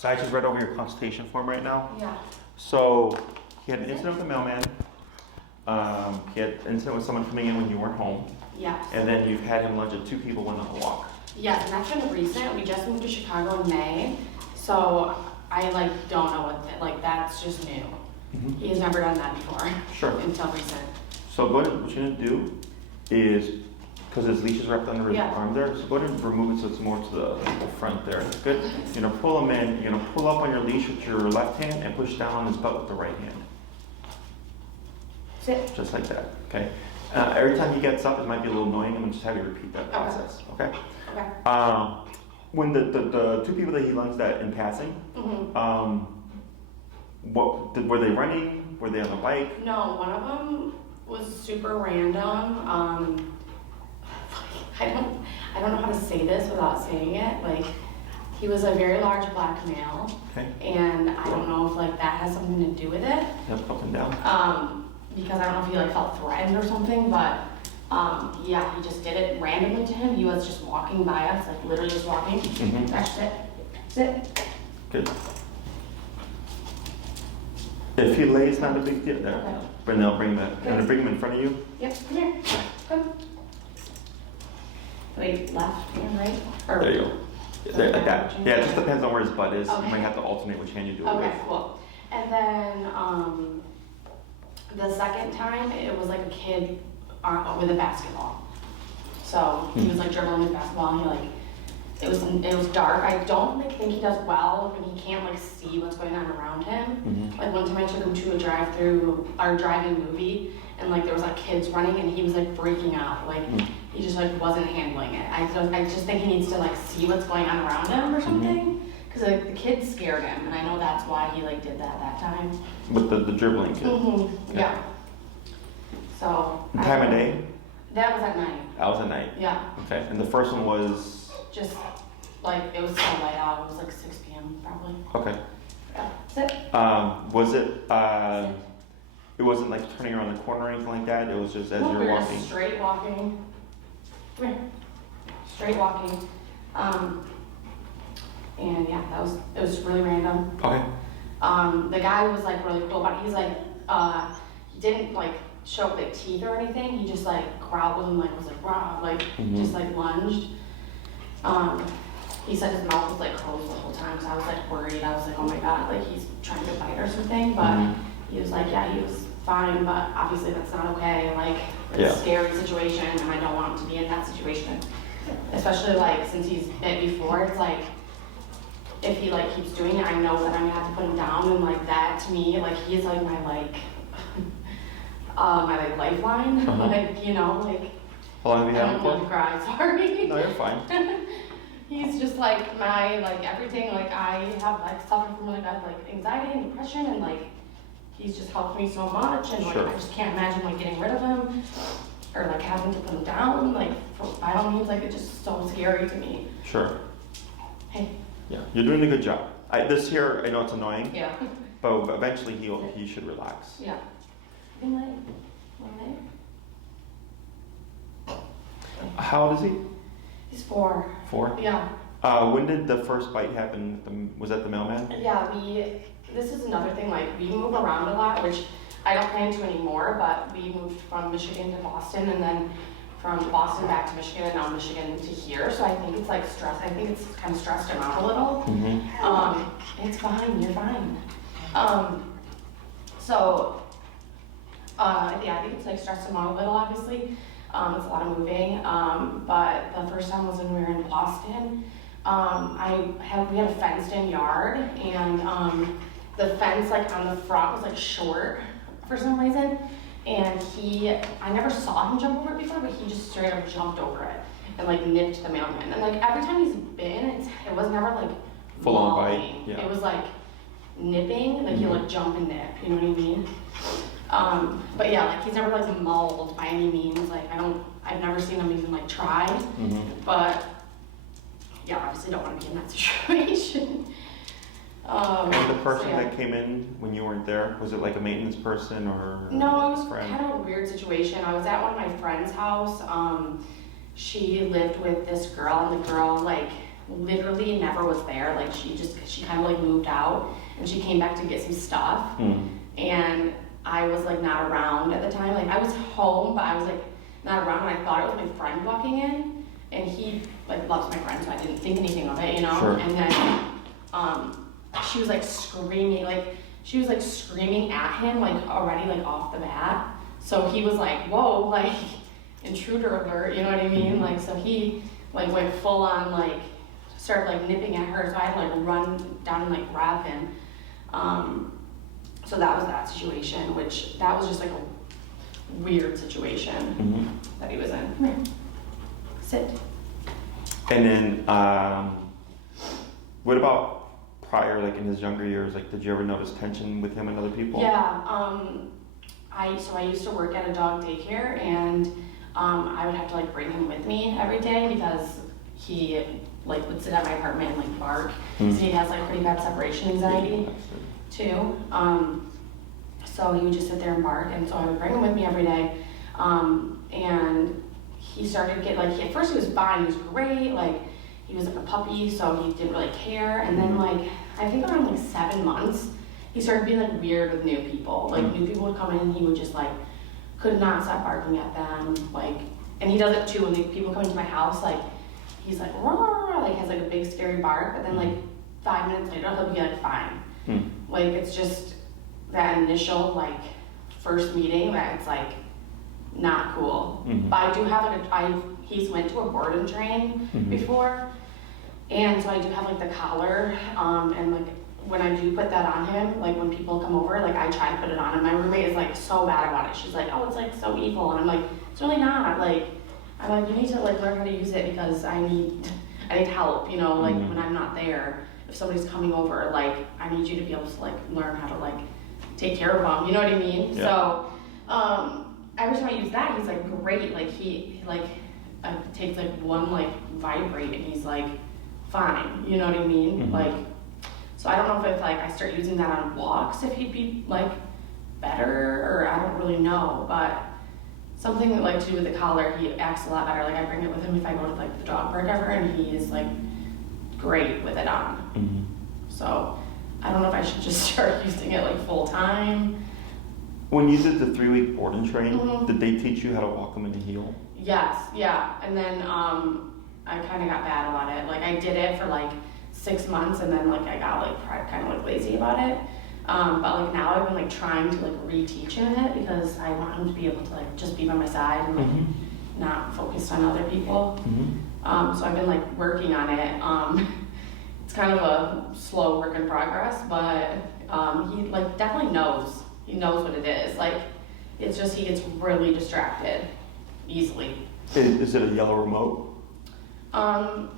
So I just read over your consultation form right now. Yeah. So he had an incident with the mailman. He had an incident with someone coming in when you weren't home. Yes. And then you've had him lunge at 2 people when on a walk. Yes, and that's been recent. We just moved to Chicago in May, so I don't know what that's just new. He's never done that before. Sure. Until recent. So what you're gonna do is, because his leash is wrapped under his arm there, so go ahead and remove it so it's more to the front there. Good. You're gonna pull him in. You're gonna pull up on your leash with your left hand and push down on his butt with the right hand. Sit. Just like that. Okay. Every time he gets up, it might be a little annoying. I'm gonna just have you repeat that process. Okay. Okay. When the 2 people that he lunged at in passing, were they running? Were they on the bike? No, one of them was super random. I don't know how to say this without saying it. Like, he was a very large black male, and I don't know if that has something to do with it. Yep, up and down. Because I don't know if he felt threatened or something, but yeah, he just did it randomly to him. He was just walking by us, literally just walking. That's it. Sit. Good. If he lays, not a big deal there. Okay. But now bring that. I'm gonna bring him in front of you. Yep, come here. Come. Wait, left and right? Or There you go. There, like that. Okay. Yeah, it just depends on where his butt is. Okay. You might have to alternate which hand you do it with. Okay, cool. And then the second time, it was a kid with a basketball. So he was dribbling with basketball, and it was dark. I don't think he does well when he can't see what's going on around him. One time I took him to a drive-in movie, and there was kids running, and he was freaking out. He just wasn't handling it. I just think he needs to see what's going on around him or something. Because the kids scared him, and I know that's why he did that time. With the dribbling kid? Yeah. So. Time of day? That was at night. That was at night? Yeah. Okay, and the first one was? Just, it was so light out. It was 6 p.m. probably. Okay. Yeah. Sit. Was it, it wasn't turning around the corner or anything like that? It was just as you're walking? Just straight walking. Come here. Straight walking. And yeah, it was really random. Okay. The guy was really cool about it. He's he didn't show up teeth or anything. He just growled and was wow, just lunged. He said his mouth was closed the whole time, so I was worried. I was oh my god, he's trying to bite or something. But he was yeah, he was fine, but obviously that's not okay. It's a scary situation, and I don't want him to be in that situation. Especially since he's bit before, it's if he keeps doing it, I know that I'm gonna have to put him down, and that to me, he is my my lifeline. How long have you had him for? I don't mean to cry, sorry. No, you're fine. He's just my everything. I have suffered from really bad anxiety and depression, and he's just helped me so much, and Sure. I just can't imagine getting rid of him or having to put him down. By all means, it's just so scary to me. Sure. Hey. Yeah, you're doing a good job. This here, I know it's annoying. Yeah. But eventually he should relax. Yeah. Good night. How old is he? He's 4. 4? Yeah. When did the first bite happen? Was that the mailman? Yeah, this is another thing, we move around a lot, which I don't plan to anymore, but we moved from Michigan to Boston, and then from Boston back to Michigan, and now Michigan to here, so I think it's stress. I think it's kind of stressed him out a little. It's fine, you're fine. Yeah, I think it's stressed him out a little, obviously. It's a lot of moving, but the first time was when we were in Boston. We had a fenced-in yard, and the fence on the front was short for some reason, and I never saw him jump over it before, but he just straight up jumped over it and nipped the mailman. And every time he's been, it was never full on bite. Yeah. It was nipping, he'll jump and nip. You know what I mean? But yeah, he's never mauled by any means. I've never seen him even try. But yeah, obviously don't want to be in that situation. And the person that came in when you weren't there, was it a maintenance person or? No, it was kind of a weird situation. I was at one of my friend's house. She lived with this girl, and the girl literally never was there. Like she kind of like moved out and she came back to get some stuff. And I was like not around at the time. Like I was home, but I was like not around, and I thought it was my friend walking in, and he like loves my friend, so I didn't think anything of it, you know? Sure. And then she was like screaming at him, like already like off the bat. So he was like, whoa, like intruder alert, you know what I mean? Like, so he like went full on, like started like nipping at her, so I had to like run down and like grab him. So that was that situation, which that was just like a weird situation that he was in. Come here, sit. And then, what about prior, like in his younger years, like did you ever notice tension with him and other people? Yeah, I used to work at a dog daycare, and I would have to like bring him with me every day because he like would sit at my apartment and like bark. So he has like pretty bad separation anxiety too. So he would just sit there and bark, and so I would bring him with me every day. And he started getting like, at first he was fine, he was great, like he was like a puppy, so he didn't really care. And then like, I think around like 7 months, he started being like weird with new people. Like new people would come in and he would just like, could not stop barking at them. Like, and he does it too when people come into my house, like he's like, roar, like has like a big scary bark, but then like 5 minutes later he'll be like fine. Like it's just that initial like first meeting that it's like not cool. But I do have he's went to a board and train before, and so I do have like the collar, and like when I do put that on him, like when people come over, like I try to put it on, and my roommate is like so bad about it. She's like, oh, it's like so evil, and I'm like, it's really not. Like I'm like, you need to like learn how to use it because I need help, you know, like when I'm not there. If somebody's coming over, like I need you to be able to like learn how to like take care of them, you know what I mean? Yeah. So every time I use that, he's like great. Like he like takes like one like vibrate and he's like fine, you know what I mean? Like, so I don't know if like I start using that on walks, if he'd be like better, or I don't really know, but something like to do with the collar, he acts a lot better. Like I bring it with him if I go to like the dog park ever, and he is like great with it on. So I don't know if I should just start using it like full time. When you did the 3-week board and train, did they teach you how to walk him in a heel? Yes, yeah, and then I kind of got bad about it. Like I did it for like 6 months, and then like I got like kind of like lazy about it. But like now I've been like trying to like reteach him it because I want him to be able to like just be by my side and like not focused on other people. So I've been like working on it. It's kind of a slow work in progress, but he like definitely knows. He knows what it is. Like it's just he gets really distracted easily. Is it a yellow remote? I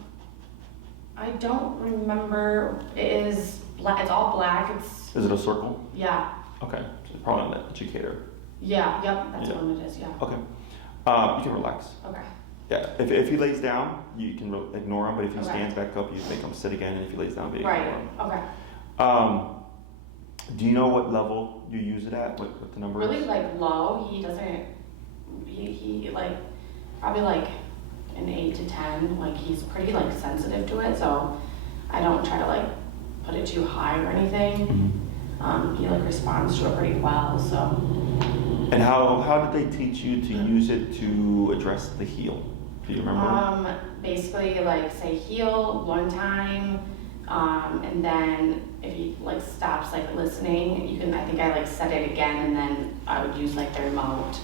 don't remember. It is black. It's all black. Is it a circle? Yeah. Okay, so probably an educator. Yeah. Yep. That's what it is. Yeah. Okay. You can relax. Okay. Yeah. If he lays down, you can ignore him. But if he stands back up, you make him sit again. And if he lays down, you ignore him. Okay. Do you know what level you use it at? What the number is? Really like low. He doesn't. He like probably like an 8 to 10. Like he's pretty like sensitive to it, so I don't try to like put it too high or anything. He like responds to it pretty well. So. And how did they teach you to use it to address the heel? Do you remember? Basically like say heel one time, and then if he like stops like listening, you can. I think I like set it again, and then I would use like the remote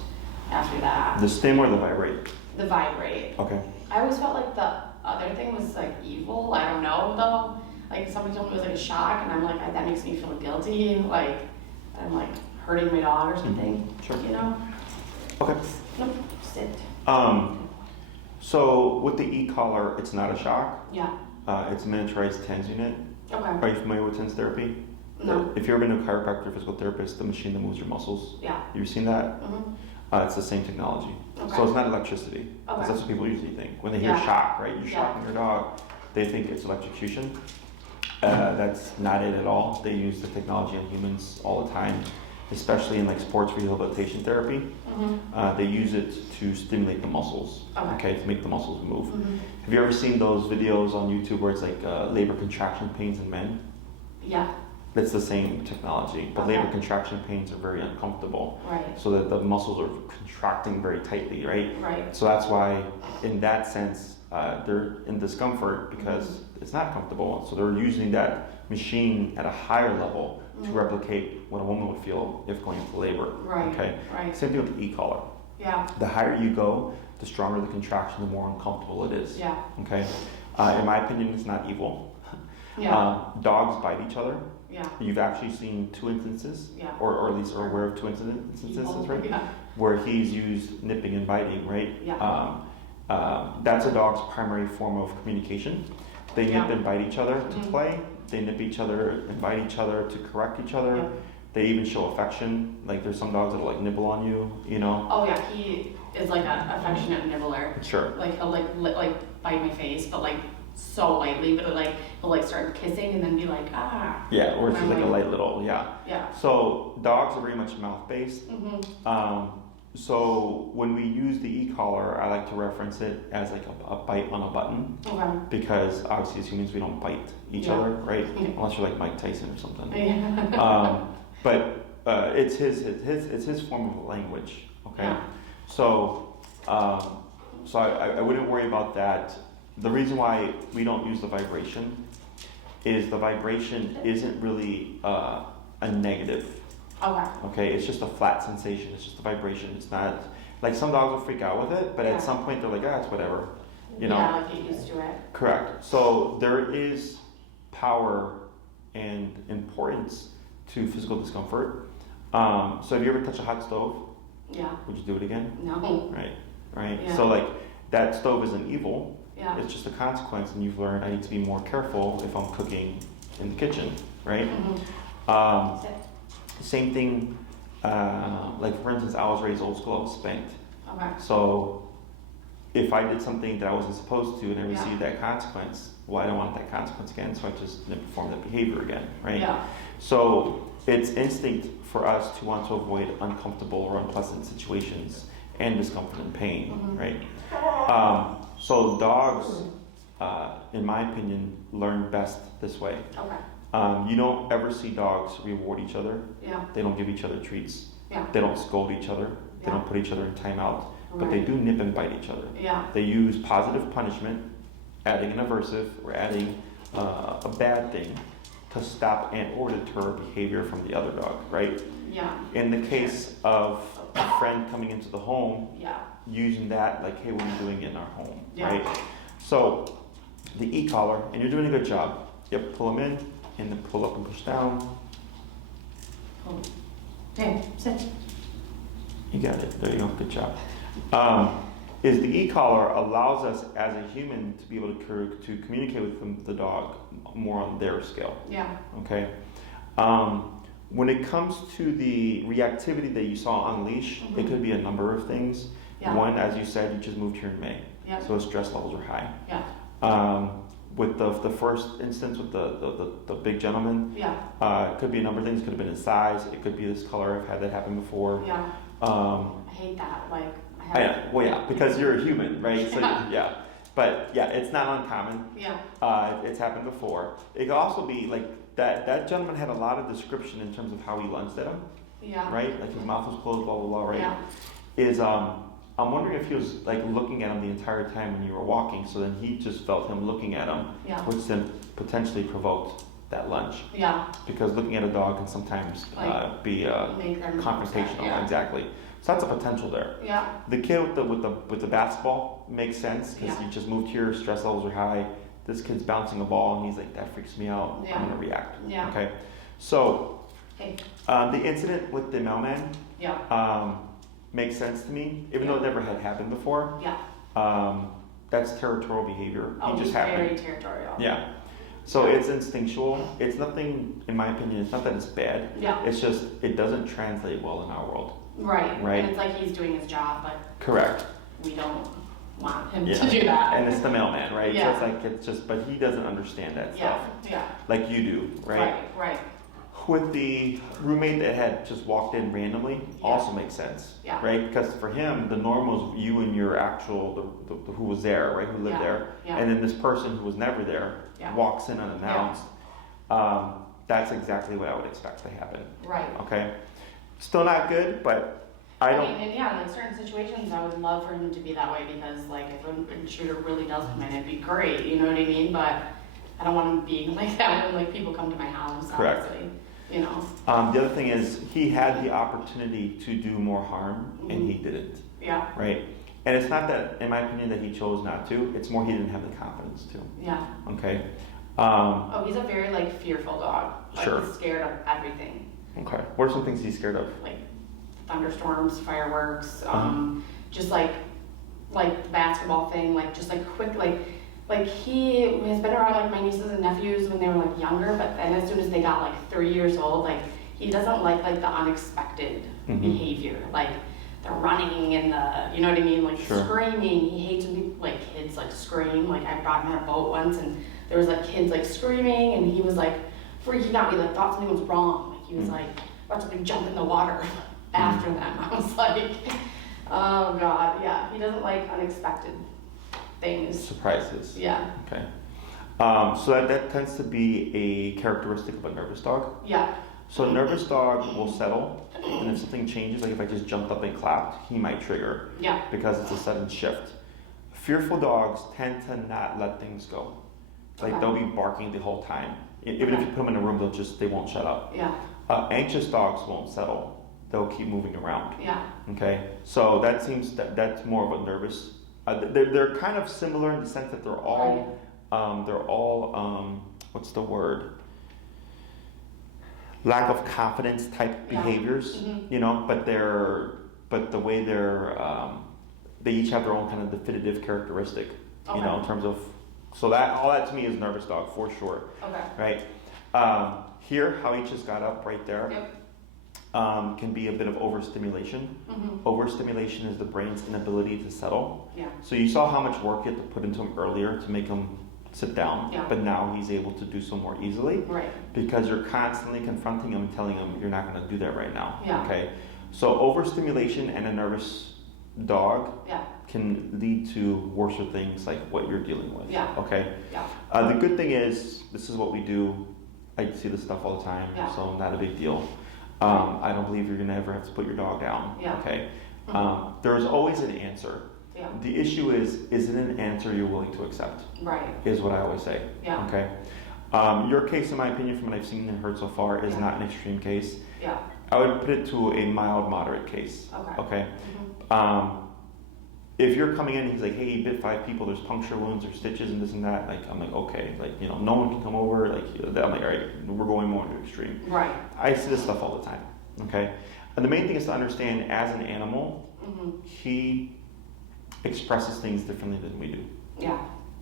after that. The stim or the vibrate? The vibrate. Okay. I always felt like the other thing was like evil. I don't know though. Like somebody told me it was like a shock, and I'm like, that makes me feel guilty. Like I'm like hurting my dog or something. Sure. You know. Okay. Nope. Sit. So with the e-collar, it's not a shock. Yeah. It's a miniaturized TENS unit. Okay. Are you familiar with TENS therapy? No. If you've ever been to a chiropractor or physical therapist, the machine that moves your muscles. Yeah. You've seen that? It's the same technology. Okay. So it's not electricity. Okay. Because that's what people usually think. When they hear shock, right? You're shocking your dog, they think it's electrocution. That's not it at all. They use the technology on humans all the time. especially in like sports rehabilitation therapy. Mm-hmm. They use it to stimulate the muscles, Okay. to make the muscles move. Mm-hmm. Have you ever seen those videos on YouTube where it's like labor contraction pains in men? Yeah. It's the same technology, but Okay. labor contraction pains are very uncomfortable, Right. so that the muscles are contracting very tightly, right? Right. So that's why, in that sense, they're in discomfort because it's not comfortable. So they're using that machine at a higher level to replicate what a woman would feel if going into labor. Right. Okay. Right. Same thing with the e-collar. Yeah. The higher you go, the stronger the contraction, the more uncomfortable it is. Yeah. Okay. In my opinion, it's not evil. Yeah. Dogs bite each other. Yeah. You've actually seen 2 instances, Yeah. or at least are aware of 2 instances, right? Yeah. Where he's used nipping and biting, right? Yeah. That's a dog's primary form of communication. They nip Yeah. and bite each other to Mhm. play. They nip each other and bite each other to correct each other. Yeah. They even show affection. Like there's some dogs that like nibble on you, you know? Oh yeah, he is like an affectionate nibbler. Sure. Like he'll like bite my face, but like so lightly. But like he'll like start kissing and then be like ah. Yeah, or it's I'm just like a like- light little, yeah. Yeah. So dogs are very much mouth-based. Mhm. So when we use the e-collar, I like to reference it as like a bite on a button, Okay. because obviously as humans we don't bite each Yeah. other, right? Yeah. Unless you're like Mike Tyson or something. Yeah. But it's his form of language. Okay. Yeah. So I wouldn't worry about that. The reason why we don't use the vibration is the vibration isn't really a negative. Okay. Okay, it's just a flat sensation. It's just a vibration. It's not like some dogs will freak out with it, but Yeah. at some point they're like, it's whatever. You know. Yeah, like get used to it. Correct. So there is power and importance to physical discomfort. So have you ever touched a hot stove? Yeah. Would you do it again? No. Right. Yeah. So like that stove isn't evil. Yeah. It's just a consequence, and you've learned I need to be more careful if I'm cooking in the kitchen, right? Mhm. Sit. Same thing. Like for instance, I was raised old school. I was spanked. Okay. So if I did something that I wasn't supposed to and I Yeah. received that consequence, well, I don't want that consequence again, so I just didn't perform that behavior again, right? Yeah. So it's instinct for us to want to avoid uncomfortable or unpleasant situations and discomfort and pain, Mhm. right? So dogs, in my opinion, learn best this way. Okay. You don't ever see dogs reward each other. Yeah. They don't give each other treats. Yeah. They don't scold each other. They Yeah. don't put each other in timeout. But they Right. do nip and bite each other. Yeah. They use positive punishment, adding an aversive or adding a bad thing to stop and or deter behavior from the other dog, right? Yeah. In the case of a friend coming into the home, Yeah. using that like, hey, what are you doing in our home, Yeah. right? So the e-collar, and you're doing a good job. Yep, pull them in, and then pull up and push down. Cool. Okay. Sit. You got it. There you go. Good job. Is the e-collar allows us as a human to be able to communicate with the dog more on their scale. Yeah. Okay. When it comes to the reactivity that you saw on Leash, it could be a number of things. Yeah. One, as you said, you just moved here in May, Yeah. so stress levels are high. Yeah. With the first instance with the big gentleman, Yeah. it could be a number of things. It could have been his size. It could be this color. I've had that happen before. Yeah. I hate that. Like I have. Well, yeah, because you're a human, right? So Yeah. yeah, but yeah, it's not uncommon. Yeah. It's happened before. It could also be like that gentleman had a lot of description in terms of how he lunged at him, Yeah. right? Like his mouth was closed, blah blah blah, right? Yeah. I'm wondering if he was like looking at him the entire time when you were walking, so then he just felt him looking at him, Yeah. which then potentially provoked that lunge. Yeah. Because looking at a dog can sometimes be Make them confrontational. Yeah. Exactly. So that's a potential there. Yeah. The kid with the basketball makes sense because Yeah. you just moved here, stress levels are high. This kid's bouncing a ball and he's like, that freaks me out. Yeah. I'm gonna react. Yeah. Okay. So Hey. the incident with the mailman Yeah. makes sense to me, even though it never had happened before. Yeah. That's territorial behavior. Oh, He just he's happened. very territorial. Yeah. So it's instinctual. It's nothing, in my opinion. It's not that it's bad. Yeah. It's just it doesn't translate well in our world. Right. Right. And it's like he's doing his job, but Correct. we don't want him Yeah. to do that. And it's the mailman, right? Yeah. So it's just, but he doesn't understand that Yeah. stuff Yeah. like you do, right? Right. with the roommate that had just walked in randomly also makes sense, right? Because for him, the norm was you and your actual, the who was there, right, who lived there, and then this person who was never there walks in unannounced. That's exactly what I would expect to happen. Right. Okay. Still not good, but I don't. mean, in like certain situations, I would love for him to be that way because, like, if an intruder really does come in, it'd be great. You know what I mean? But I don't want him being like that when like people come to my house. Correct. Obviously, you know. The other thing is he had the opportunity to do more harm and he didn't. Yeah. Right. And it's not that, in my opinion, that he chose not to. It's more he didn't have the confidence to. Yeah. Okay. He's a very like fearful dog. Like, sure. He's scared of everything. Okay. What are some things he's scared of? Like thunderstorms, fireworks, just like the basketball thing, like just like quick, like he has been around like my nieces and nephews when they were like younger, but then as soon as they got like 3 years old, like he doesn't like the unexpected behavior, like the running and the, you know what I mean, like screaming. He hates when like kids like scream. Like I brought him on a boat once and there was like kids like screaming and he was like freaking out. He like thought something was wrong. Like he was like about to like jump in the water after them. I was like, oh God, yeah. He doesn't like unexpected things. Surprises. Yeah. Okay. So that tends to be a characteristic of a nervous dog. Yeah. So a nervous dog will settle, and if something changes, like if I just jumped up and clapped, he might trigger. Yeah. Because it's a sudden shift. Fearful dogs tend to not let things go. Like they'll be barking the whole time. Even if you put them in a room, they won't shut up. Yeah. Anxious dogs won't settle. They'll keep moving around. Yeah. Okay. So that's more of a nervous. They're kind of similar in the sense that they're all what's the word? Lack of confidence type behaviors, you know. But the way they each have their own kind of definitive characteristic, you know, in terms of. So all that to me is nervous dog for sure. Okay. Right. Here, how he just got up right there. Yep. Can be a bit of overstimulation. Overstimulation is the brain's inability to settle. Yeah. So you saw how much work you had to put into him earlier to make him sit down, but now he's able to do so more easily. Right. Because you're constantly confronting him and telling him you're not going to do that right now. Yeah. Okay. So overstimulation and a nervous dog can lead to worse things like what you're dealing with. Yeah. Okay. Yeah. The good thing is this is what we do. I see this stuff all the time, so not a big deal. I don't believe you're going to ever have to put your dog down. Yeah. Okay. There's always an answer. Yeah. The issue is it an answer you're willing to accept? Right. Is what I always say. Yeah. Okay. Your case, in my opinion, from what I've seen and heard so far, is not an extreme case. Yeah. I would put it to a mild, moderate case. Okay. Okay. If you're coming in and he's like, hey, he bit 5 people, there's puncture wounds or stitches and this and that, like, I'm like, okay, like, you know, no one can come over, like, I'm like, all right, we're going more into extreme. Right. I see this stuff all the time, okay? And the main thing is to understand, as an animal, he expresses things differently than we do. Yeah.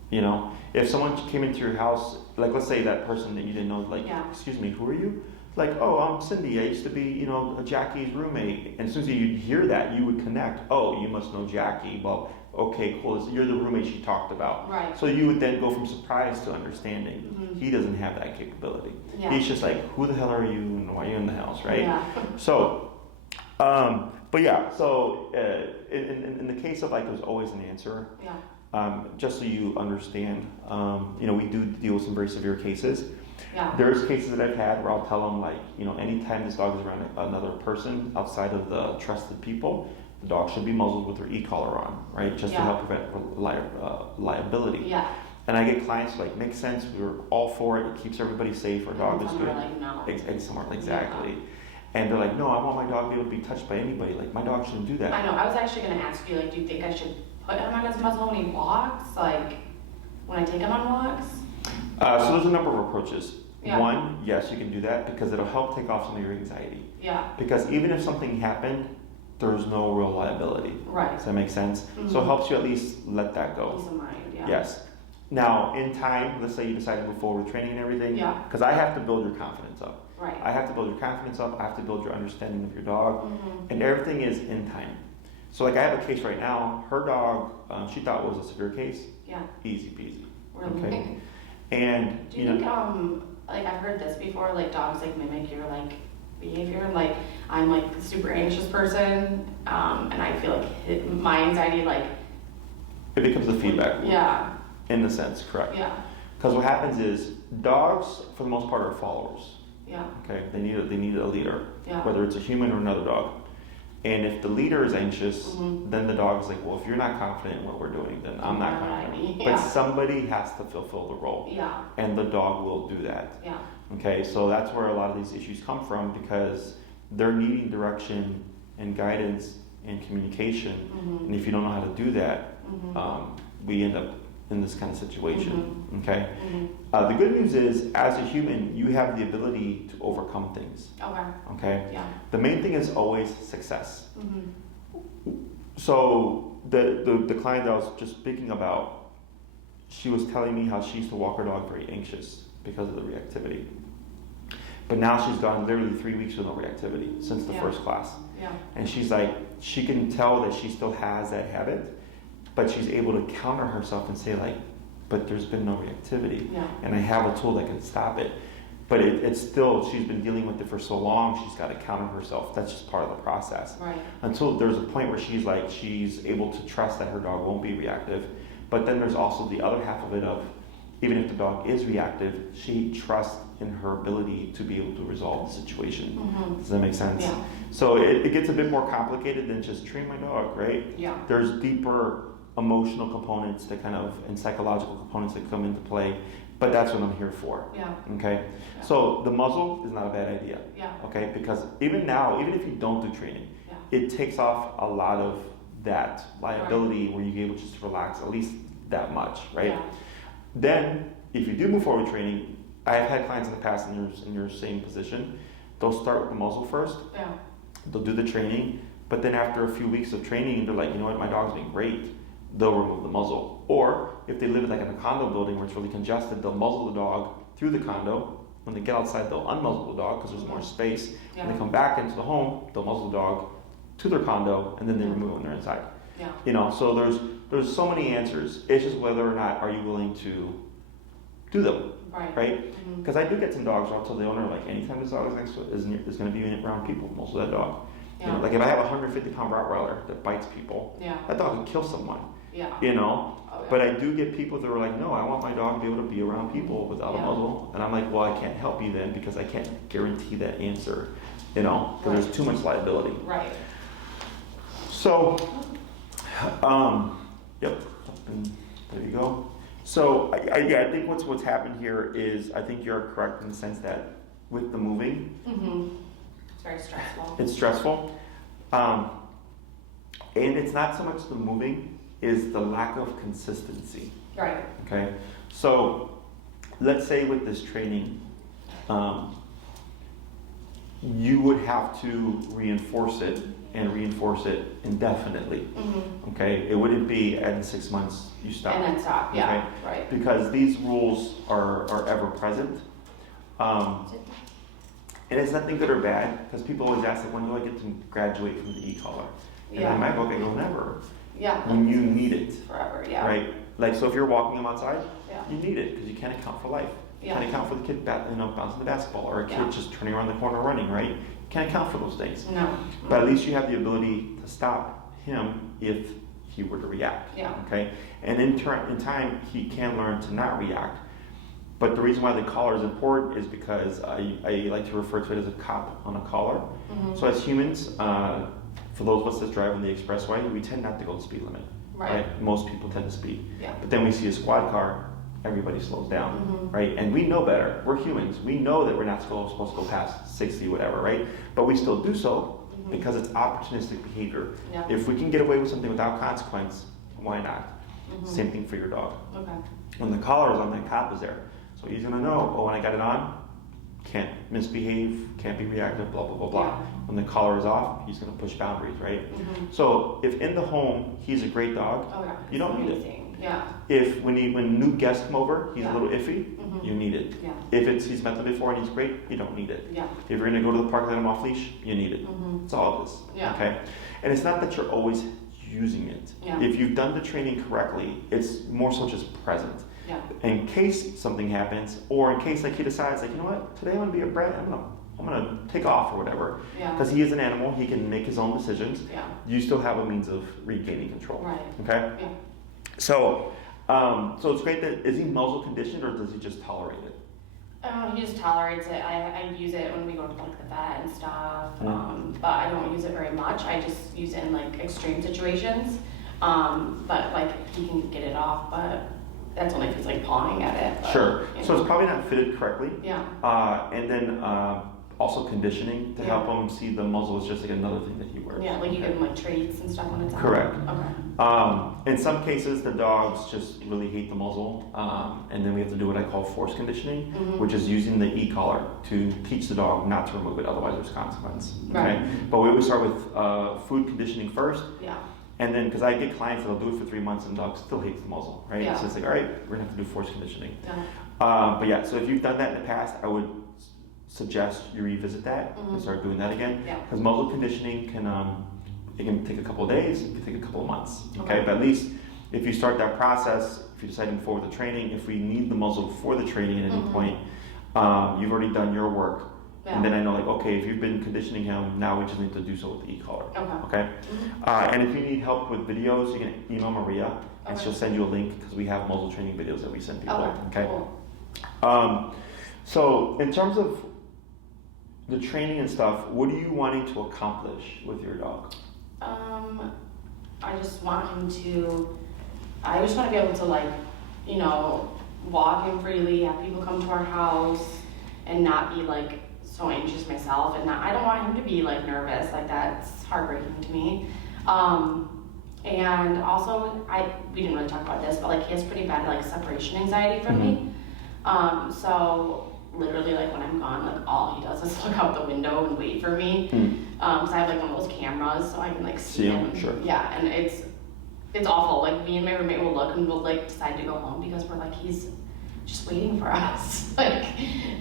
You know, if someone came into your house, like, let's say that person that you didn't know, like, excuse me, who are you? Like, oh, I'm Cindy. I used to be, you know, Jackie's roommate. And as soon as you'd hear that, you would connect. Oh, you must know Jackie. Well, okay, cool. You're the roommate she talked about. Right. So you would then go from surprise to understanding. He doesn't have that capability. Yeah. He's just like, who the hell are you and why are you in the house, right? Yeah. So, but yeah. So in the case of like, there's always an answer. Yeah. Just so you understand, you know, we do deal with some very severe cases. Yeah. There's cases that I've had where I'll tell them, like, you know, anytime this dog is around another person outside of the trusted people, the dog should be muzzled with their e-collar on, right? Just to help prevent liability. Yeah. And I get clients who like, makes sense, we were all for it, it keeps everybody safe, our dog is good. Like, no. Exactly. Yeah. And they're like, no, I want my dog to be able to be touched by anybody. Like, my dog shouldn't do that. I know, I was actually going to ask you, like, do you think I should put him on his muzzle when he walks? Like, when I take him on walks? So there's a number of approaches. Yeah. One, yes, you can do that because it'll help take off some of your anxiety. Yeah. Because even if something happened, there's no real liability. Right. Does that make sense? So it helps you at least let that go. Peace of mind, yeah. Yes. Now, in time, let's say you decide to move forward with training and everything. Yeah. Because I have to build your confidence up. Right. I have to build your confidence up. I have to build your understanding of your dog. And everything is in time. So like I have a case right now. Her dog, she thought it was a severe case. Yeah. Easy peasy. Really? Okay. And do you think like I've heard this before, like dogs like mimic your like behavior. Like I'm like a super anxious person, and I feel like my anxiety like it becomes a feedback loop. Yeah. In a sense, correct. Yeah. Because what happens is dogs, for the most part, are followers. Yeah. Okay, they need a leader, Yeah. whether it's a human or another dog. And if the leader is anxious, then the dog's like, well, if you're not confident in what we're doing, then I'm not confident. Yeah. But somebody has to fulfill the role. Yeah. And the dog will do that. Yeah. Okay, so that's where a lot of these issues come from, because they're needing direction and guidance and communication. And if you don't know how to do that, we end up in this kind of situation. Okay. The good news is, as a human, you have the ability to overcome things. Okay. Okay. Yeah. The main thing is always success. So the client that I was just speaking about, she was telling me how she used to walk her dog very anxious because of the reactivity. But now she's gone literally 3 weeks with no reactivity since the first class. Yeah. And she's like, she can tell that she still has that habit, but she's able to counter herself and say like, but there's been no reactivity. Yeah. And I have a tool that can stop it. But it's still, she's been dealing with it for so long, she's got to counter herself. That's just part of the process. Right. Until there's a point where she's like, she's able to trust that her dog won't be reactive. But then there's also the other half of it of, even if the dog is reactive, she trusts in her ability to be able to resolve the situation. Does that make sense? Yeah. So it gets a bit more complicated than just train my dog, right? Yeah. There's deeper emotional components that kind of, and psychological components that come into play, but that's what I'm here for. Yeah. Okay? Yeah. So the muzzle is not a bad idea. Yeah. Okay? Because even now, even if you don't do training, it takes off a lot of that liability where you're able just to relax at least that much, right? Yeah. Then, if you do move forward with training, I've had clients in the past in your same position. They'll start with the muzzle first. Yeah. They'll do the training, but then after a few weeks of training, they're like, you know what, my dog's been great. They'll remove the muzzle. Or if they live like in a condo building where it's really congested, they'll muzzle the dog through the condo. When they get outside, they'll unmuzzle the dog because there's more space. Yeah. When they come back into the home, they'll muzzle the dog to their condo, and then they remove it when they're inside. Yeah. You know, so there's so many answers. It's just whether or not are you willing to do them, right? Because I do get some dogs where I'll tell the owner, like, anytime this dog is going to be around people, most of that dog. Yeah. You know, like if I have a 150-pound Rottweiler that bites people, that dog can kill someone. Yeah. You know, Oh, yeah. but I do get people that are like, no, I want my dog to be able to be around people without a muzzle, and I'm like, well, I can't help you then because I can't guarantee that answer. You know, because there's too much liability. Right. So, yep, and there you go. So I think what's happened here is, I think you're correct in the sense that with the moving, It's very stressful. it's stressful, and it's not so much the moving, is the lack of consistency. Right. Okay, so let's say with this training, you would have to reinforce it indefinitely. Okay, it wouldn't be at 6 months you stop. And then stop. Yeah. Okay? Right. Because these rules are ever present. And it's nothing good or bad, because people always ask, like, when do I get to graduate from the e-collar? And in my book, I go, never. Yeah. When you need it. Forever. Yeah. Right? Like, so if you're walking them outside, Yeah. you need it, because you can't account for life. You Yeah. can't account for the kid bouncing the basketball, or a kid Yeah. just turning around the corner running, right? You can't account for those things. No. But at least you have the ability to stop him if he were to react. Yeah. Okay? And in time, he can learn to not react. But the reason why the collar is important is because I like to refer to it as a cop on a collar. So as humans, for those of us that drive on the expressway, we tend not to go the speed limit. Right? Most people tend to speed. Yeah. But then we see a squad car, everybody slows down, right? And we know better. We're humans. We know that we're not supposed to go past 60, whatever, right? But we still do so because it's opportunistic behavior. Yeah. If we can get away with something without consequence, why not? Same thing for your dog. Okay. When the collar is on, that cop is there. So he's gonna know, oh, when I got it on, can't misbehave, can't be reactive, blah, blah, blah, blah. Yeah. When the collar is off, he's gonna push boundaries, right? So if in the home, he's a great dog, Okay. you don't need it. Amazing. Yeah. If when new guests come over, he's a little iffy, you need it. Yeah. If he's met them before and he's great, you don't need it. Yeah. If you're gonna go to the park and let him off leash, you need it. That's all it is. Yeah. Okay? And it's not that you're always using it. Yeah. If you've done the training correctly, it's more so just present. Yeah. In case something happens, or in case like he decides like, you know what, today I'm gonna be a brat, I'm gonna take off or whatever. Yeah. Because he is an animal, he can make his own decisions. Yeah. You still have a means of regaining control. Right. Okay? Yeah. So, so it's great that, is he muzzle conditioned or does he just tolerate it? He just tolerates it. I use it when we go to like the vet and stuff, Mm-hmm. but I don't use it very much. I just use it in like extreme situations. But like he can get it off, but that's only if he's like pawing at it. But, Sure. you So know. it's probably not fitted correctly. Yeah. And then also conditioning to help him see the muzzle is just like another thing that he wears. Yeah, like you give him like treats and stuff when it's out. Correct. Okay. In some cases, the dogs just really hate the muzzle, and then we have to do what I call force conditioning, Mhm. which is using the e-collar to teach the dog not to remove it, otherwise there's consequence. Okay? Right. But we always start with food conditioning first, Yeah. and then because I get clients that'll do it for 3 months and the dog still hates the muzzle, right? Yeah. So it's like, all right, we're gonna have to do force conditioning. Yeah. But yeah, so if you've done that in the past, I would suggest you revisit that and Mhm. start doing that again. Yeah. Because muzzle conditioning can it can take a couple of days, it can take a couple of months. Okay, Okay. but at least if you start that process, if you decide to move forward with the training, if we need the muzzle for the training at any Mhm. point, you've already done your work. Yeah. And then I know like, okay, if you've been conditioning him, now we just need to do so with the e-collar. Okay. Okay? Mhm. And if you need help with videos, you can email Maria and Okay. she'll send you a link because we have muzzle training videos that we send people. Okay. Cool. So in terms of the training and stuff, what are you wanting to accomplish with your dog? I just want him to. I just want to be able to like, you know, walk him freely, have people come to our house, and not be like so anxious myself. And not, I don't want him to be like nervous. Like that's heartbreaking to me. And also, we didn't really talk about this, but like he has pretty bad like separation anxiety from me. So literally like when I'm gone, like all he does is look out the window and wait for me. So I have like one of those cameras so I can like see him. Sure. Yeah, and it's awful. Like me and my roommate will look and we'll like decide to go home because we're like, he's just waiting for us. Like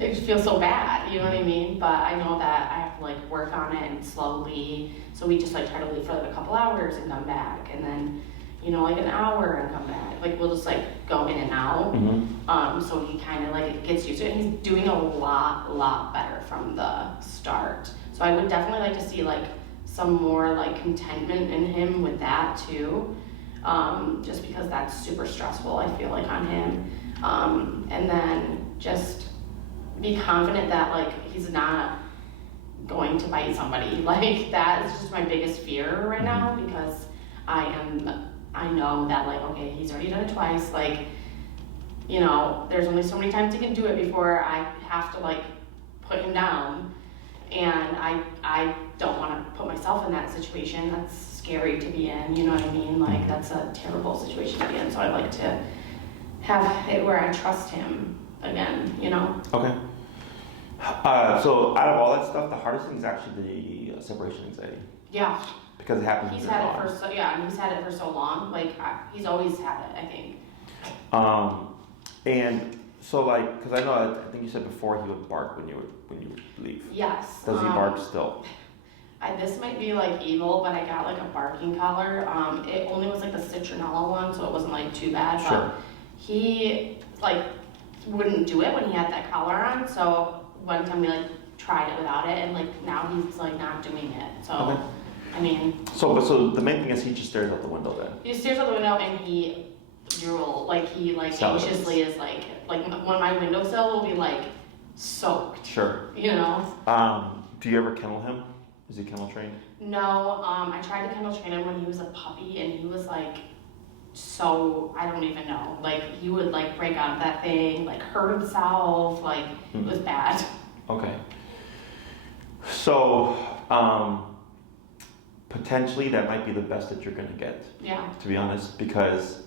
it just feels so bad, you know what I mean? But I know that I have to like work on it and slowly. So we just like try to leave for like a couple hours and come back, and then you know like an hour and come back. Like we'll just like go in and out. So he kind of like gets used to it. And he's doing a lot better from the start. So I would definitely like to see like some more like contentment in him with that too. Just because that's super stressful, I feel like on him. And then just be confident that like he's not going to bite somebody. Like that is just my biggest fear right now, because I know that like, okay, he's already done it twice. Like, you know, there's only so many times he can do it before I have to like put him down. And I don't want to put myself in that situation. That's scary to be in, you know what I mean? Like that's a terrible situation to be in. So I'd like to have it where I trust him again, you know? Okay. So out of all that stuff, the hardest thing is actually the separation anxiety. Yeah. Because it happens. He's had it for so, yeah, and he's had it for so long. Like he's always had it, I think. And so like, because I think you said before he would bark when you would leave. Yes. Does he bark still? This might be like evil, but I got like a barking collar. It only was like the citronella one, so it wasn't like too bad. Sure. But he like wouldn't do it when he had that collar on. So one time we like tried it without it, and like now he's like not doing it. So Okay. I mean. So the main thing is he just stares out the window then. He stares out the window and he drool, like he like Salivates. anxiously is like when my windowsill will be like soaked. Sure. You know. Do you ever kennel him? Is he kennel trained? No, I tried to kennel train him when he was a puppy, and he was like, so I don't even know. Like he would like break out of that thing, like hurt himself, like it was bad. Okay. So potentially that might be the best that you're gonna get. Yeah. To be honest, because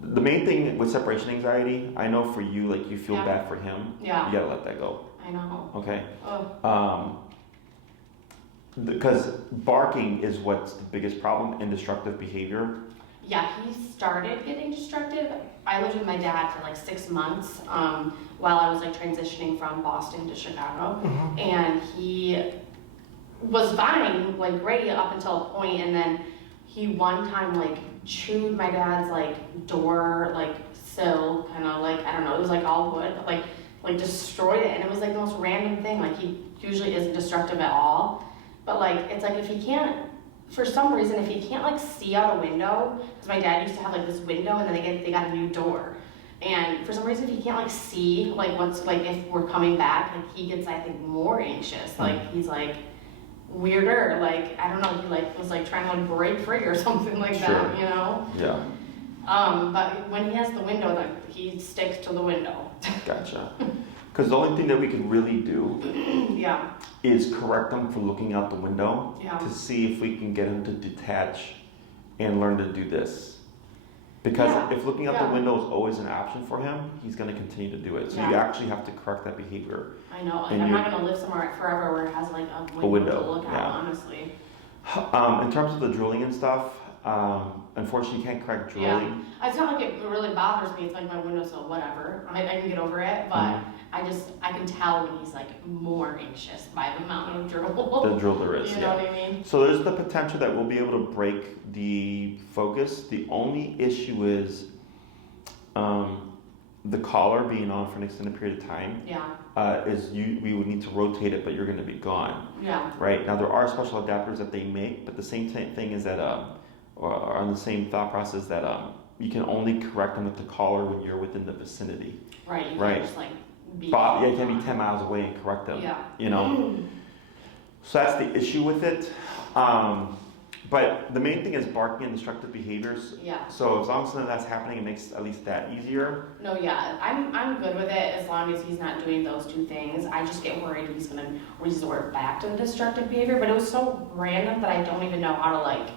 the main thing with separation anxiety, I know for you, like you feel Yeah. bad for him. Yeah. You gotta let that go. I know. Okay. Oh. Because barking is what's the biggest problem in destructive behavior. Yeah, he started getting destructive. I lived with my dad for like 6 months while I was like transitioning from Boston to Chicago. And he was fine, like great up until a point, and then he one time like chewed my dad's like door like sill, kind of like, I don't know, it was like all wood, but like destroyed it. And it was like the most random thing. Like he usually isn't destructive at all. But like, it's like if he can't, for some reason, if he can't like see out a window, because my dad used to have like this window and then they got a new door. And for some reason, if he can't like see like what's like if we're coming back, like he gets, I think, more anxious. Like he's like weirder. Like I don't know, he like was like trying to like break free or something like that, you know? Yeah. But when he has the window, like he sticks to the window. Gotcha. Because the only thing that we can really do Yeah. is correct him for looking out the window Yeah. to see if we can get him to detach and learn to do this. Because if looking out the window is always an option for him, he's going to continue to do it. So you actually have to correct that behavior. I know. Like, I'm not going to live somewhere forever where it has like a window to look out, honestly. In terms of the drilling and stuff, unfortunately you can't correct drilling. Yeah. It's not like it really bothers me. It's like my windowsill, whatever. I can get over it, but I can tell when he's like more anxious by the amount of drill. The drill there is, you know what I mean? So there's the potential that we'll be able to break the focus. The only issue is the collar being on for an extended period of time. Yeah. We would need to rotate it, but you're going to be gone. Yeah. Right? Now there are special adapters that they make, but the same thing is that, or on the same thought process that you can only correct them with the collar when you're within the vicinity. Right. You right. can't just like be. You can't be 10 miles away and correct them. Yeah. You know. So that's the issue with it. But the main thing is barking and destructive behaviors. Yeah. So as long as none of that's happening, it makes at least that easier. No, yeah, I'm good with it as long as he's not doing those two things. I just get worried he's gonna resort back to the destructive behavior. But it was so random that I don't even know how to like.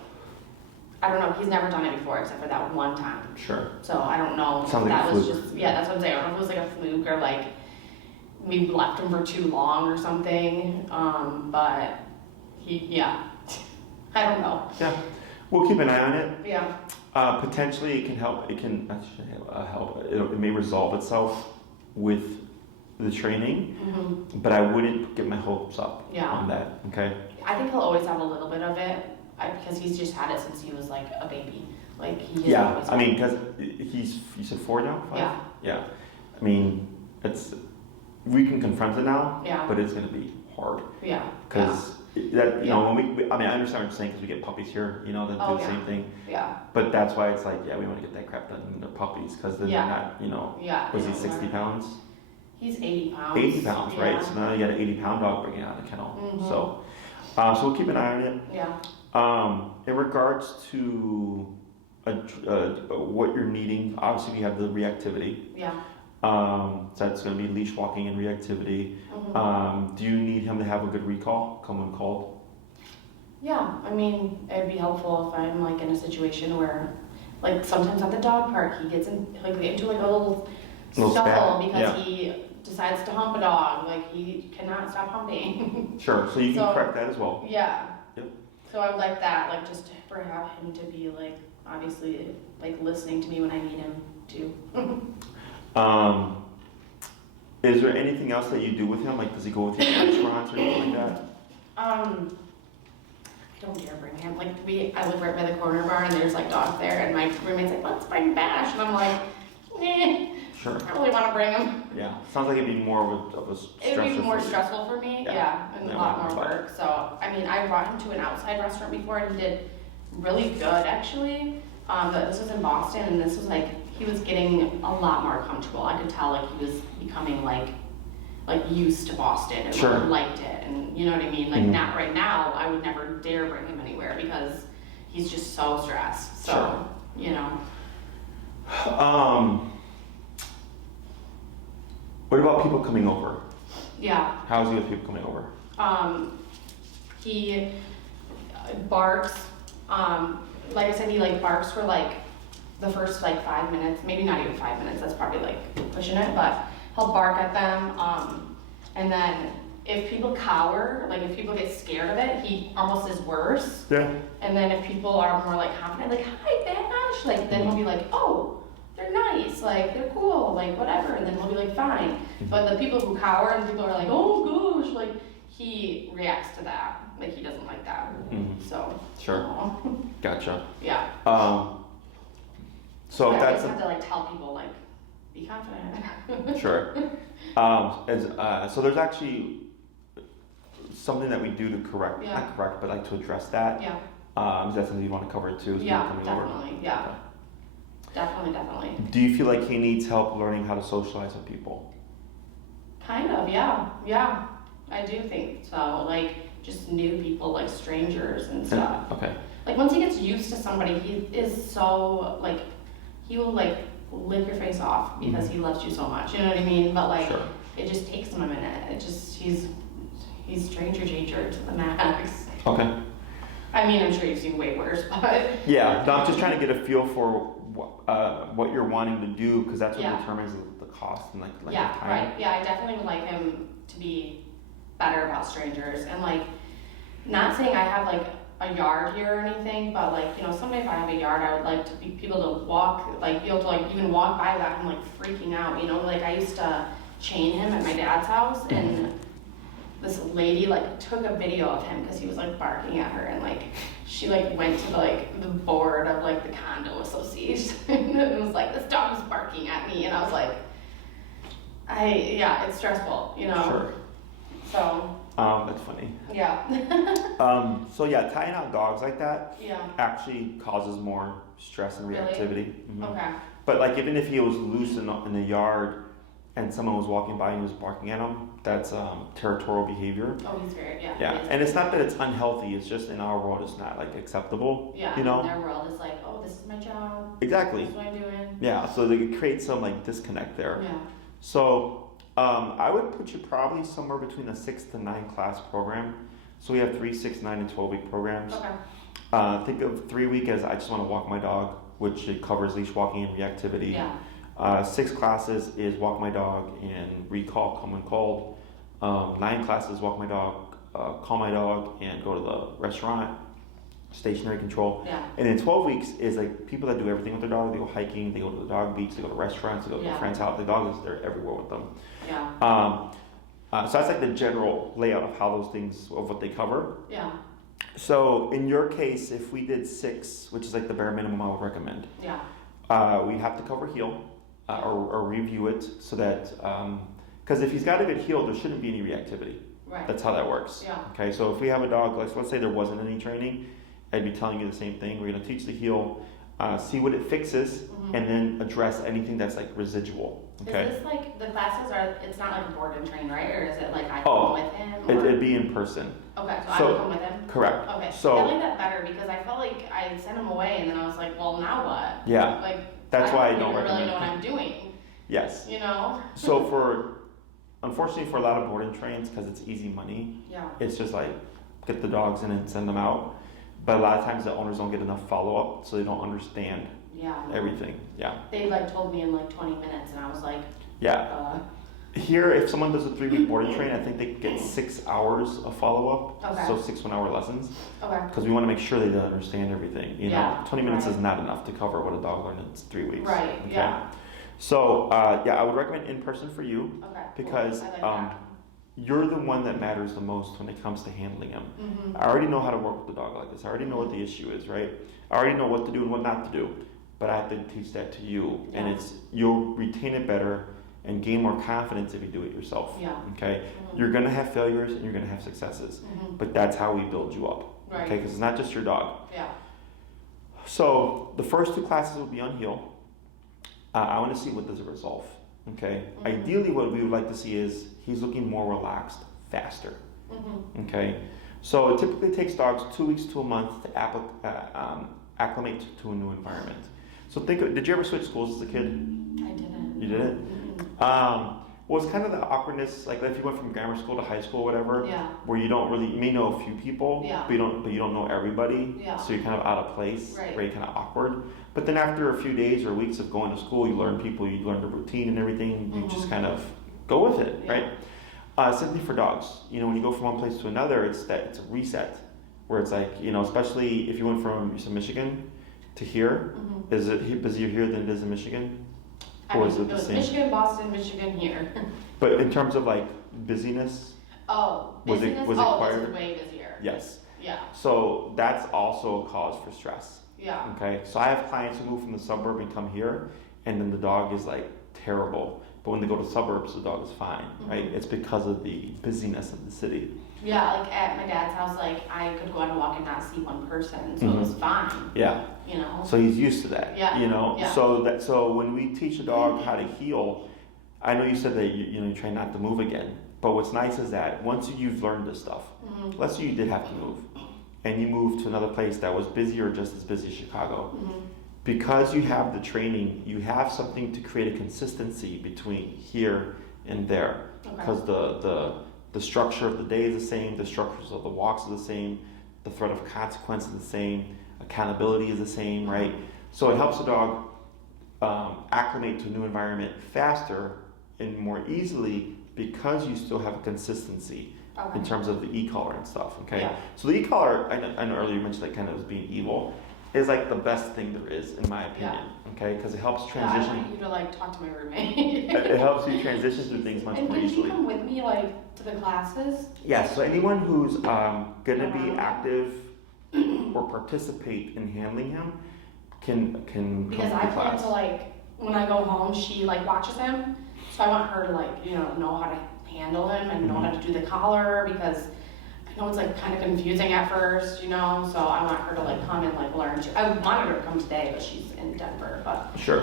I don't know. He's never done it before except for that one time. Sure. So I don't know. If Sounds like that a was fluke. just that's what I'm saying. I don't know if it was like a fluke or like we left him for too long or something. But I don't know. Yeah. We'll keep an eye on it. Yeah. Potentially it can help. It can help. It may resolve itself with the training, but I wouldn't get my hopes up on that. Okay. I think he'll always have a little bit of it because he's just had it since he was like a baby. Like he. Yeah. I mean, because you said 4 now. 5? Yeah. Yeah. I mean, we can confront it now. Yeah. But it's going to be hard. Yeah. Because. That you know, I understand what you're saying because we get puppies here, you know, that do the same thing. Yeah. But that's why it's like, we want to get that crap done when they're puppies because then they're not, you know. Yeah. Was he 60 pounds? He's 80 pounds. 80 pounds, right? So now you got an 80-pound dog bringing out of the kennel. So we'll keep an eye on it. Yeah. In regards to what you're needing, obviously we have the reactivity. Yeah. So that's going to be leash walking and reactivity. Do you need him to have a good recall, come when called? Yeah, I mean, it'd be helpful if I'm like in a situation where, like sometimes at the dog park, he gets into like a little scuffle because he decides to hump a dog. Like he cannot stop humping. Sure, so you can correct that as well. Yeah. Yep. So I would like that, like just for him to be like, obviously, like listening to me when I need him to. Is there anything else that you do with him? Like, does he go with you to restaurants or anything like that? I don't dare bring him. Like, I live right by the corner bar, and there's like dogs there, and my roommate's like, let's bring Bash, and I'm like, Sure. I don't really want to bring him. Yeah. Sounds like it'd be more of a stressor. It would be more stressful for me, and a lot more work. So, I mean, I brought him to an outside restaurant before, and he did really good, actually. But this was in Boston, and this was like, he was getting a lot more comfortable. I could tell like he was becoming like used to Boston and like, liked it, and you know what I mean. Like not right now, I would never dare bring him anywhere because he's just so stressed. So you know. What about people coming over? Yeah. How's he with people coming over? He barks. Like I said, he like barks for like the first like 5 minutes, maybe not even 5 minutes, that's probably like pushing it, but he'll bark at them. And then if people cower, like if people get scared of it, he almost is worse. Yeah. And then if people are more like confident, like, hi Bash, like then he'll be like, oh, they're nice, like they're cool, like whatever, and then he'll be like fine. But the people who cower and people are like, oh gosh, like he reacts to that. Like he doesn't like that. So Gotcha. yeah. So I that's just have to like tell people like be confident. Sure. So there's actually something that we do to correct, not correct, but like to address that. Yeah. Is that something you want to cover too? Yeah, definitely. Yeah. Okay. Definitely. Do you feel like he needs help learning how to socialize with people? Kind of, yeah. Yeah. I do think so. Like, just new people, like strangers and stuff. Okay. Like, once he gets used to somebody, he is so, like, he will, like, lick your face off because he loves you so much. You know what I mean? But, like, sure. It just takes him a minute. he's stranger danger to the max. Okay. I mean, I'm sure you've seen way worse, but... Yeah, no, I'm just trying to get a feel for what you're wanting to do, because that's what determines the cost and like the time. Right. Yeah, I definitely would like him to be better about strangers, and like, not saying I have like a yard here or anything, but like, you know, someday if I have a yard, I would like to be people to walk, like be able to like even walk by without him like freaking out, you know, like I used to chain him at my dad's house, and this lady like took a video of him because he was like barking at her, and like she like went to like the board of like the condo association and was like, this dog was barking at me, and I was like, it's stressful, you know. Sure. So. That's funny. Yeah. So yeah, tying out dogs like that Yeah. actually causes more stress and reactivity. Really? Mm-hmm. Okay. But like even if he was loose in the yard and someone was walking by and he was barking at him, that's territorial behavior. Oh, he's very, Yeah, and it's not that it's unhealthy, it's just in our world it's not like acceptable. Yeah, you know? in their world it's like, oh, this is my job. Exactly. This is what I'm doing. Yeah, so it creates some like disconnect there. Yeah. So I would put you probably somewhere between a 6 to 9 class program. So we have 3, 6, 9, and 12-week programs. Okay. Think of 3 week as I just want to walk my dog, which it covers leash walking and reactivity. Yeah. 6 classes is walk my dog and recall, come when called. 9 classes walk my dog, call my dog, and go to the restaurant. Stationary control. Yeah. And then 12 weeks is like people that do everything with their dog. They go hiking, they go to the dog beach, they go to restaurants, they go to their friend's house. The dog is there everywhere with them. Yeah. So that's like the general layout of how those things, of what they cover. Yeah. So in your case, if we did 6, which is like the bare minimum I would recommend, Yeah. we'd have to cover heel or review it so that, because if he's got a good heel, there shouldn't be any reactivity. Right. That's how that works. Yeah. Okay, so if we have a dog, let's say there wasn't any training, I'd be telling you the same thing. We're going to teach the heel, see what it fixes, and then address anything that's like residual. Okay. Is this like the classes are? It's not like a board and train, right? Or is it like I come with him? It'd be in person. Okay, so I would come with him. Correct. Okay. So I like that better because I felt like I sent him away and then I was like, well, now what? Yeah. Like that's why I don't even recommend. really know what I'm doing. Yes. You know. So unfortunately for a lot of board and trains, because it's easy money. Yeah. It's just like get the dogs in and send them out. But a lot of times the owners don't get enough follow up, so they don't understand everything. Yeah. They like told me in like 20 minutes, and I was like. Yeah. Here, if someone does a 3-week board and train, I think they get 6 hours of follow up. Okay. So 6 1-hour lessons. Okay. Because we want to make sure they understand everything. You know, 20 minutes right. is not enough to cover what a dog learned in 3 weeks. Right. Okay? Yeah. So I would recommend in person for you. Okay. Because cool. I like that. you're the one that matters the most when it comes to handling him. Mm-hmm. I already know how to work with the dog like this. I already know what the issue is, right? I already know what to do and what not to do. But I have to teach that to you. Yeah. And you'll retain it better and gain more confidence if you do it yourself. Yeah. Okay? Mm-hmm. You're gonna have failures and you're gonna have successes. Mm-hmm. But that's how we build you up. Right. Okay? Because it's not just your dog. Yeah. So the first 2 classes will be on heel. I want to see what does it resolve. Okay? Mm-hmm. Ideally what we would like to see is he's looking more relaxed faster. Mm-hmm. Okay, so it typically takes dogs 2 weeks to a month to acclimate to a new environment. So did you ever switch schools as a kid? I didn't. You didn't? Mm-hmm. Well, it's kind of the awkwardness, like if you went from grammar school to high school, whatever, Yeah. where you may know a few people, Yeah. but you don't know everybody, Yeah. so you're kind of out of place, Right. where you're kind of awkward. But then after a few days or weeks of going to school, you learn people, you learn the routine and everything. You just kind of go with it, Yeah. right? Same thing for dogs. You know, when you go from one place to another, it's a reset, where it's like, you know, especially if you went from Michigan to here, is it busier here than it is in Michigan? Or is it the same? Michigan, Boston, Michigan, here. But in terms of like busyness, Oh, Was it- busyness? was it oh, quieter? this is way busier. yes. Yeah. So that's also a cause for stress. Yeah. Okay, so I have clients who move from the suburb and come here, and then the dog is like terrible. But when they go to suburbs, the dog is fine, right? It's because of the busyness of the city. Yeah, like at my dad's house, like I could go on a walk and not see one person, so it was fine. Yeah. You know. So he's used to that. Yeah. You know. Yeah. So when we teach a dog how to heel, I know you said that you try not to move again. But what's nice is that once you've learned this stuff, let's say you did have to move, and you moved to another place that was busy or just as busy as Chicago. Because you have the training, you have something to create a consistency between here and there. Because the structure of the day is the same, the structures of the walks are the same, the threat of consequence is the same, accountability is the same, right? So it helps the dog acclimate to a new environment faster and more easily because you still have a consistency in terms of the e-collar and stuff, okay? Yeah. So the e-collar, I know earlier you mentioned that kind of as being evil, is like the best thing there is in my opinion, okay? Because it helps transition. I want you to like talk to my roommate. It helps you transition through things much more And easily. did you come with me like to the classes? Yeah, so anyone who's gonna be active or participate in handling him can Because come I to plan class. to like when I go home, she like watches him, so I want her to like know how to handle him and know how to do the collar because I know it's like kind of confusing at first, so I want her to like come and like learn. I wanted her to come today, but she's in Denver. But Sure.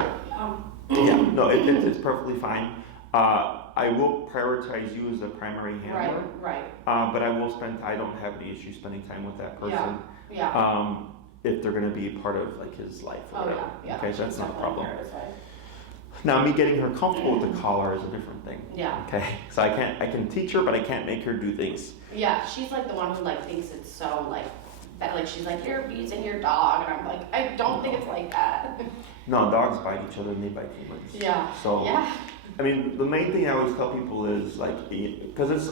Yeah, no, it's perfectly fine. I will prioritize you as a primary handler. Right. But I don't have any issue spending time with that person. Yeah. If they're going to be a part of like his life or whatever. Yeah. Okay, so that's not a problem. Right. Now, me getting her comfortable with the collar is a different thing. Yeah. Okay, so I can teach her, but I can't make her do things. Yeah, she's like the one who like thinks it's so like that. Like she's like, you're abusing your dog, and I'm like, I don't think it's like that. No, dogs bite each other and they bite humans. Yeah. So, yeah. I mean, the main thing I always tell people is like, because it's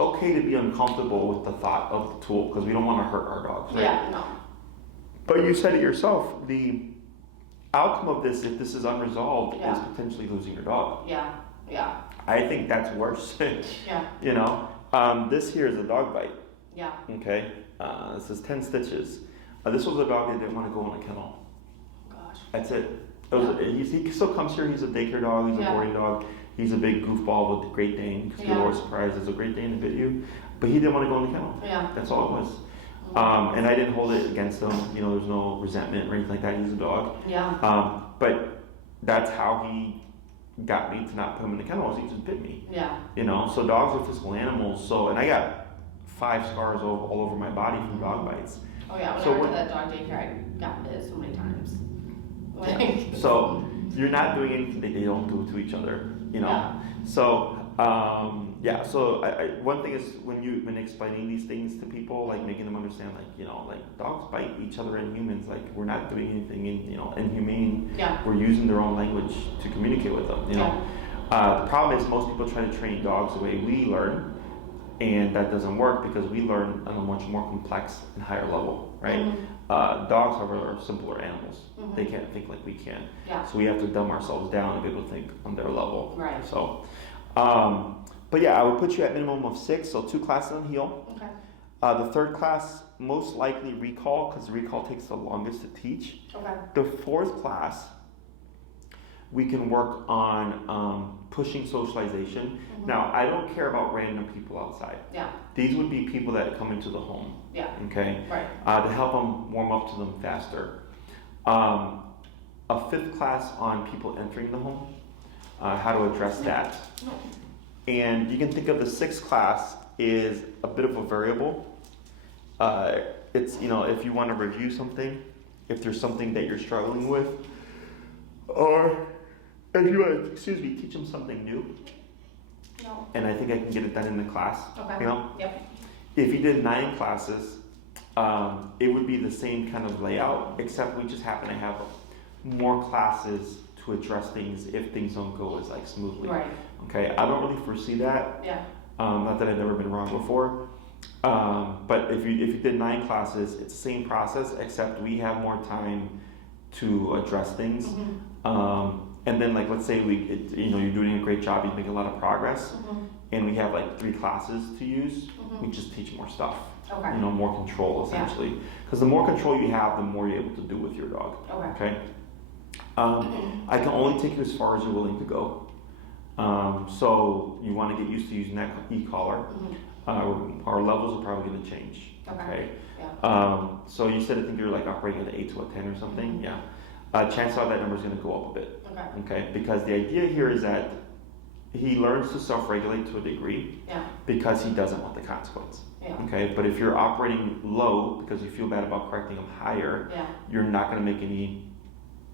okay to be uncomfortable with the thought of the tool because we don't want to hurt our dogs, right? Yeah, no. But you said it yourself, the outcome of this, if this is unresolved, is potentially losing your dog. Yeah. I think that's worse. Yeah. This here is a dog bite. Yeah. Okay. This is 10 stitches. This was a dog that didn't want to go in a kennel. Oh, gosh. That's it. He still comes here. He's a daycare dog. He's a boarding dog. He's a big goofball with the Great Dane. Because people are surprised there's a Great Dane that bit you. But he didn't want to go in the kennel. Yeah. That's all it was. And I didn't hold it against him. There's no resentment or anything like that. He's a dog. Yeah. But that's how he got me to not put him in the kennel. He just bit me. Yeah. So dogs are physical animals. And I got 5 scars all over my body from dog bites. Oh yeah. When I went to that dog daycare, I got bit so many times. Yeah. So you're not doing anything that they don't do to each other. Yeah. So So one thing is when explaining these things to people, like making them understand, like dogs bite each other and humans. Like we're not doing anything inhumane. Yeah. We're using their own language to communicate with them. The problem is most people try to train dogs the way we learn, and that doesn't work because we learn on a much more complex and higher level, right? Dogs, however, are simpler animals. They can't think like we can. Yeah. So we have to dumb ourselves down and be able to think on their level. Right. So, but yeah, I would put you at minimum of 6, so 2 classes on heel. Okay. The 3rd class, most likely recall, because the recall takes the longest to teach. Okay. The 4th class, we can work on pushing socialization. Now, I don't care about random people outside. Yeah. These would be people that come into the home. Yeah. Okay? Right. To help them warm up to them faster. A 5th class on people entering the home, how to address that. And you can think of the 6th class is a bit of a variable. It's, if you want to review something, if there's something that you're struggling with, or if you want to, teach them something new. No. And I think I can get it done in the class. Okay. Yep. If you did 9 classes, it would be the same kind of layout, except we just happen to have more classes to address things if things don't go as smoothly. Right. Okay, I don't really foresee that. Yeah. Not that I've never been wrong before. But if you did 9 classes, it's the same process, except we have more time to address things. And then let's say you're doing a great job, you make a lot of progress, and we have 3 classes to use. We just teach more stuff. Okay. More control essentially. Because the more control you have, the more you're able to do with your dog. Okay. I can only take you as far as you're willing to go. So you want to get used to using that e-collar. Our levels are probably going to change. Okay. Yeah. So you said I think you're like operating at an 8 to a 10 or something. Yeah. Chances are that number is going to go up a bit. Okay. Because the idea here is that he learns to self-regulate to a degree. Yeah. Because he doesn't want the consequence. Yeah. Okay. But if you're operating low because you feel bad about correcting him higher, you're not going to make any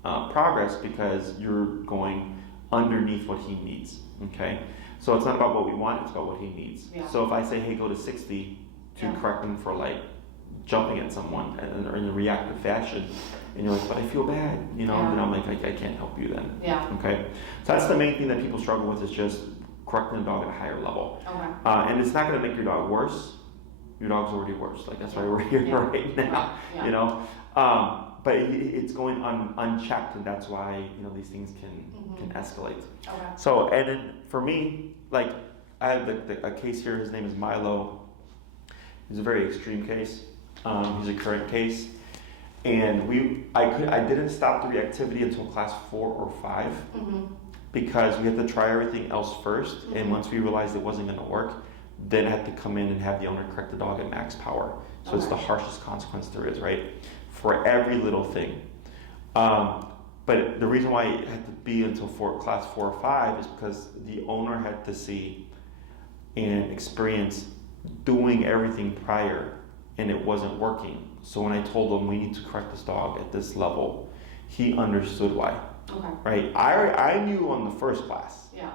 progress because you're going underneath what he needs. Okay. So it's not about what we want, it's about what he needs. Yeah. So if I say, hey, go to 60 to correct him for like jumping at someone or in a reactive fashion, and you're like, but I feel bad, then I'm like, I can't help you then. Yeah. Okay. So that's the main thing that people struggle with, is just correcting a dog at a higher level. Okay. And it's not going to make your dog worse. Your dog's already worse. Like, that's why we're here right now. Yeah. But it's going unchecked, and that's why these things can escalate. Okay. So, and then for me, like, I have a case here. His name is Milo. He's a very extreme case. He's a current case, and I didn't stop the reactivity until class 4 or 5 because we had to try everything else first, and once we realized it wasn't going to work, then I had to come in and have the owner correct the dog at max power. So it's the harshest consequence there is, right? For every little thing. But the reason why it had to be until class 4 or 5 is because the owner had to see and experience doing everything prior, and it wasn't working. So when I told him we need to correct this dog at this level, he understood why. Okay. Right? I knew on the first class. Yeah.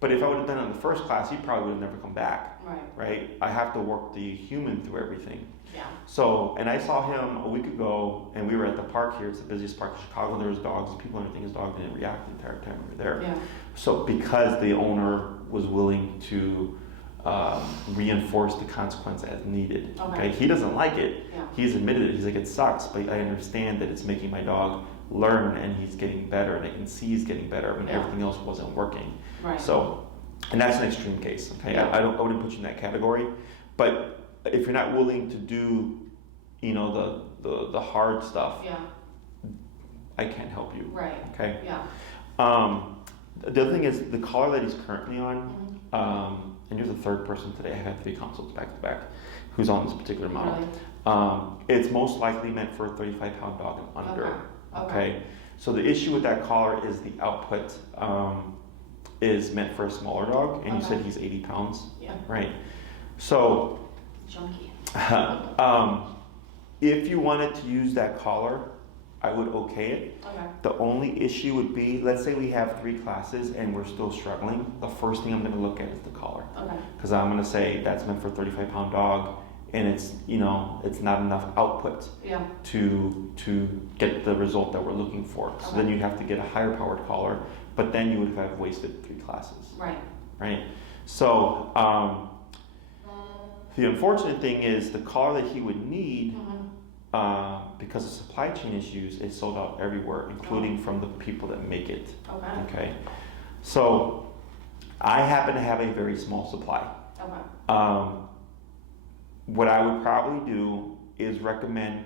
But if I would have done it in the first class, he probably would have never come back. Right. Right? I have to work the human through everything. Yeah. So, and I saw him a week ago, and we were at the park here. It's the busiest park in Chicago. And there was dogs. People didn't think his dog didn't react the entire time we were there. Yeah. So because the owner was willing to reinforce the consequence as needed. Okay. He doesn't like it. Yeah. He's admitted it. He's like, it sucks, but I understand that it's making my dog learn, and he's getting better, and I can see he's getting better when everything else wasn't working. Right. So, and that's an extreme case. Okay. Yeah. I wouldn't put you in that category, but if you're not willing to do, the hard stuff, I can't help you. Right. Okay. Yeah. The other thing is the collar that he's currently on. And you're the third person today. I have 3 consults back to back who's on this particular model. Really? It's most likely meant for a 35-pound dog and under. Okay. So the issue with that collar is the output is meant for a smaller dog, and you said he's 80 pounds. Yeah. Right. So. Junkie. If you wanted to use that collar, I would okay it. Okay. The only issue would be, let's say we have 3 classes and we're still struggling. The first thing I'm going to look at is the collar. Okay. Because I'm going to say that's meant for a 35-pound dog, and it's it's not enough output to get the result that we're looking for. So then you have to get a higher powered collar, but then you would have wasted 3 classes. Right. Right. So the unfortunate thing is the collar that he would need. Because of supply chain issues, it's sold out everywhere, including from the people that make it. Okay. So I happen to have a very small supply. Okay. What I would probably do is recommend,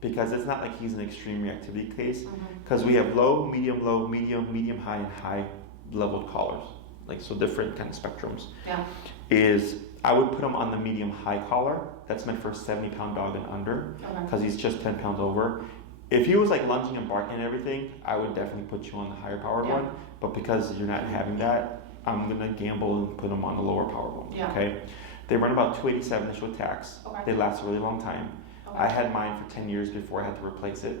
because it's not like he's an extreme reactivity case, because we have low, medium, medium high, and high leveled collars, like so different kind of spectrums. Yeah. Is I would put him on the medium high collar. That's meant for a 70-pound dog and under, because he's just 10 pounds over. If he was like lunging and barking and everything, I would definitely put you on the higher powered one. But because you're not having that, I'm gonna gamble and put him on the lower powered one. Yeah. Okay. They run about 287 initial attacks. Okay. They last a really long time. Okay. I had mine for 10 years before I had to replace it.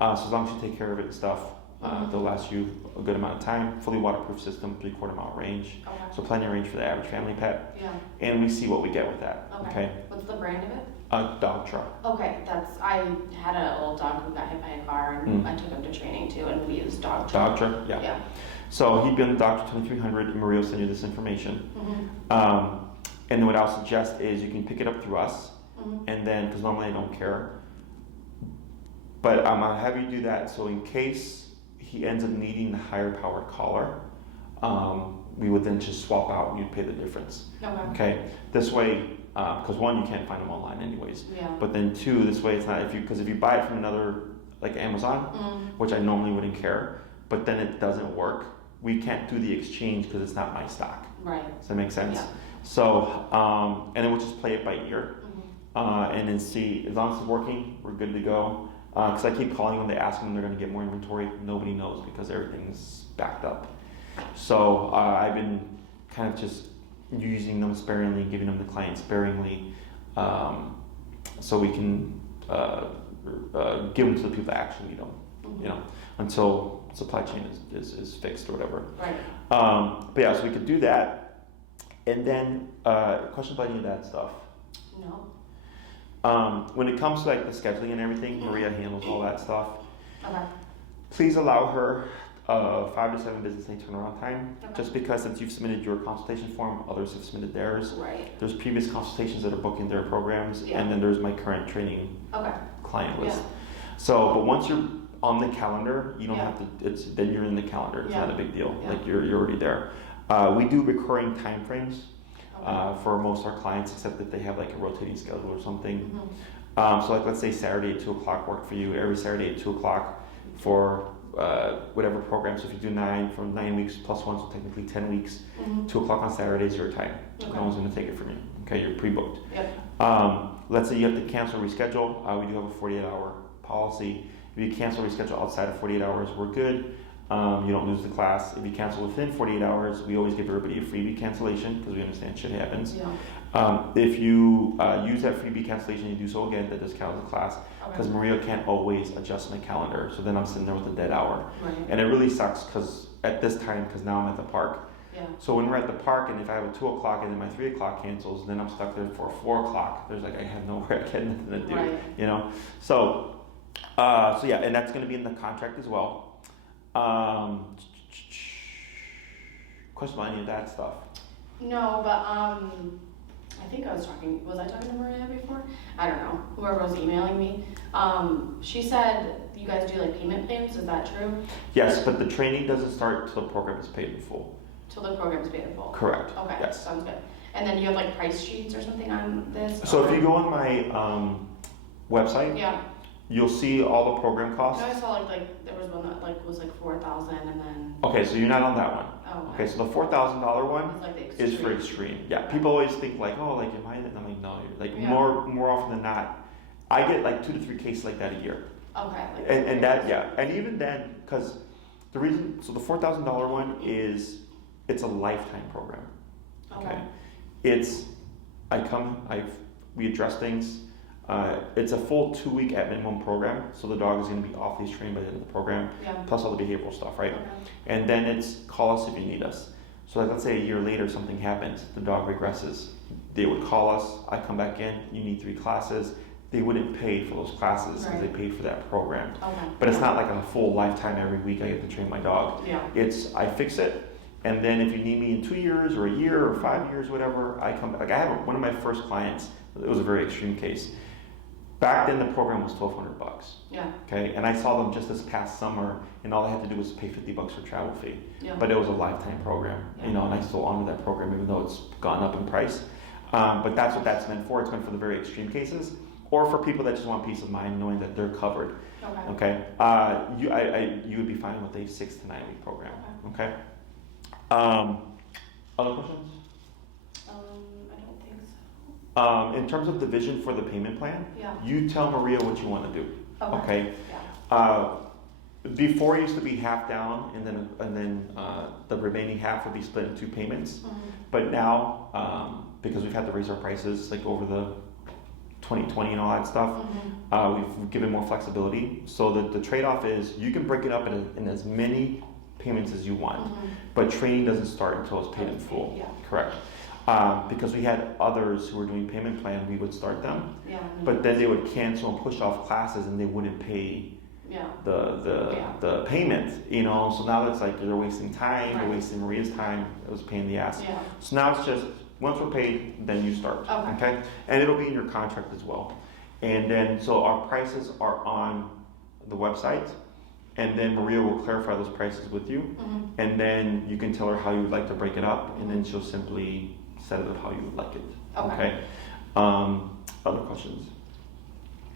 So as long as you take care of it and stuff, they'll last you a good amount of time. Fully waterproof system, 3/4 mile range. Okay. So plenty of range for the average family pet. Yeah. And we see what we get with that. Okay. What's the brand of it? Dogtra. Okay, I had an old dog who got hit by a car, and I took him to training too, and we used Dogtra. Dogtra, yeah. So he'd be on the Dogtra 2300, and Maria will send you this information. And then what I'll suggest is you can pick it up through us, and then, because normally I don't care, but I'm gonna have you do that. So in case he ends up needing the higher powered collar, we would then just swap out, and you'd pay the difference. Okay. This way. Because 1, you can't find them online anyways. Yeah. But then 2, this way it's not, if you buy it from another like Amazon, which I normally wouldn't care, but then it doesn't work. We can't do the exchange because it's not my stock. Right. Does that make sense? Yeah. So, and then we'll just play it by ear, and then see, as long as it's working, we're good to go. Because I keep calling when they ask them they're going to get more inventory. Nobody knows because everything's backed up. So I've been kind of just using them sparingly, giving them the client sparingly, so we can give them to the people that actually need them, you know, until supply chain is fixed or whatever. Right. But yeah, so we could do that. And then, questions about any of that stuff? No. When it comes to like the scheduling and everything, Maria handles all that stuff. Okay. Please allow her 5 to 7 business day turnaround time, Okay. just because since you've submitted your consultation form, others have submitted theirs. Right. There's previous consultations that are booking their programs, and then there's my current training client list. So, but once you're on the calendar, you don't have to. Then you're in the calendar. It's not a big deal. Like you're already there. We do recurring time frames for most of our clients, except if they have like a rotating schedule or something. So like let's say Saturday at 2 o'clock worked for you. Every Saturday at 2 o'clock for whatever program. So if you do 9 from 9 weeks plus 1, so technically 10 weeks. 2 o'clock on Saturday is your time. No one's going to take it from you. Okay, you're pre-booked. Let's say you have to cancel or reschedule. We do have a 48-hour policy. If you cancel or reschedule outside of 48 hours, we're good. You don't lose the class. If you cancel within 48 hours, we always give everybody a freebie cancellation because we understand shit happens. If you use that freebie cancellation, you do so again, that does count as a class because Maria can't always adjust my calendar. So then I'm sitting there with a dead hour. And it really sucks because at this time, because now I'm at the park. So when we're at the park and if I have a 2 o'clock and then my 3 o'clock cancels, then I'm stuck there for 4 o'clock. There's like, I have nowhere, I got nothing to do, you know? So yeah, and that's going to be in the contract as well. Question about any of that stuff? No, but I think was I talking to Maria before? I don't know, whoever was emailing me. She said you guys do like payment plans, is that true? Yes, but the training doesn't start till the program is paid in full. Till the program's paid in full? Correct. Okay, yes. Sounds good. And then you have like price sheets or something on this? So if you go on my website, you'll see all the program costs. No, I saw like there was one that like was like 4,000 and then. Okay, so you're not on that one. Oh. Okay, so the $4,000 one like is for extreme. Yeah, people always think like, oh, like am I? And I'm like, no, you're like more often than not, I get like 2 to 3 cases like that a year. Okay. Like and that and even then, because the reason, so the $4,000 one is it's a lifetime program. Okay. We address things. It's a full 2-week at minimum program, so the dog is going to be off leash trained by the end of the program, plus all the behavioral stuff, right? And then it's call us if you need us. So like, let's say a year later something happens, the dog regresses. They would call us, I come back in, you need 3 classes. They wouldn't pay for those classes because they paid for that program. But it's not like a full lifetime every week I get to train my dog. It's, I fix it, and then if you need me in 2 years or a year or 5 years, whatever, I come back. Like I have one of my first clients, it was a very extreme case. Back then the program was $1,200. Okay, and I saw them just this past summer, and all I had to do was pay $50 for travel fee. But it was a lifetime program, you know, and I still honor that program even though it's gone up in price. But that's what that's meant for. It's meant for the very extreme cases, or for people that just want peace of mind, knowing that they're covered. Okay. You would be fine with a 6 to 9 week program. Okay. Other questions? In terms of the vision for the payment plan, you tell Maria what you want to do. Okay. Before it used to be half down, and then the remaining half would be split in 2 payments. But now, because we've had to raise our prices like over the 2020 and all that stuff, we've given more flexibility. So the trade-off is you can break it up in as many payments as you want, but training doesn't start until it's paid in full. Correct. Because we had others who were doing payment plan, we would start them, but then they would cancel and push off classes, and they wouldn't pay the payment. You know, so now it's like they're wasting time, they're wasting Maria's time. It was a pain in the ass. So now it's just once we're paid, then you start. Okay, and it'll be in your contract as well. And then so our prices are on the website. And then Maria will clarify those prices with you, and then you can tell her how you would like to break it up, and then she'll simply set it up how you would like it. Okay. Other questions?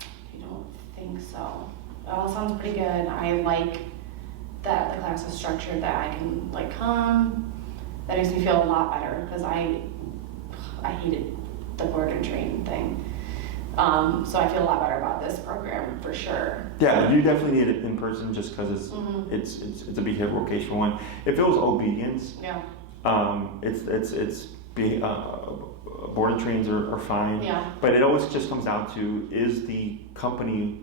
I don't think so. it all sounds pretty good. I like that the class is structured, that I can like come. That makes me feel a lot better because I hated the board and train thing. So I feel a lot better about this program for sure. Yeah, you definitely need it in person just because it's a behavioral vocational one. If it was obedience, Yeah. board and trains are fine. Yeah. But it always just comes down to, is the company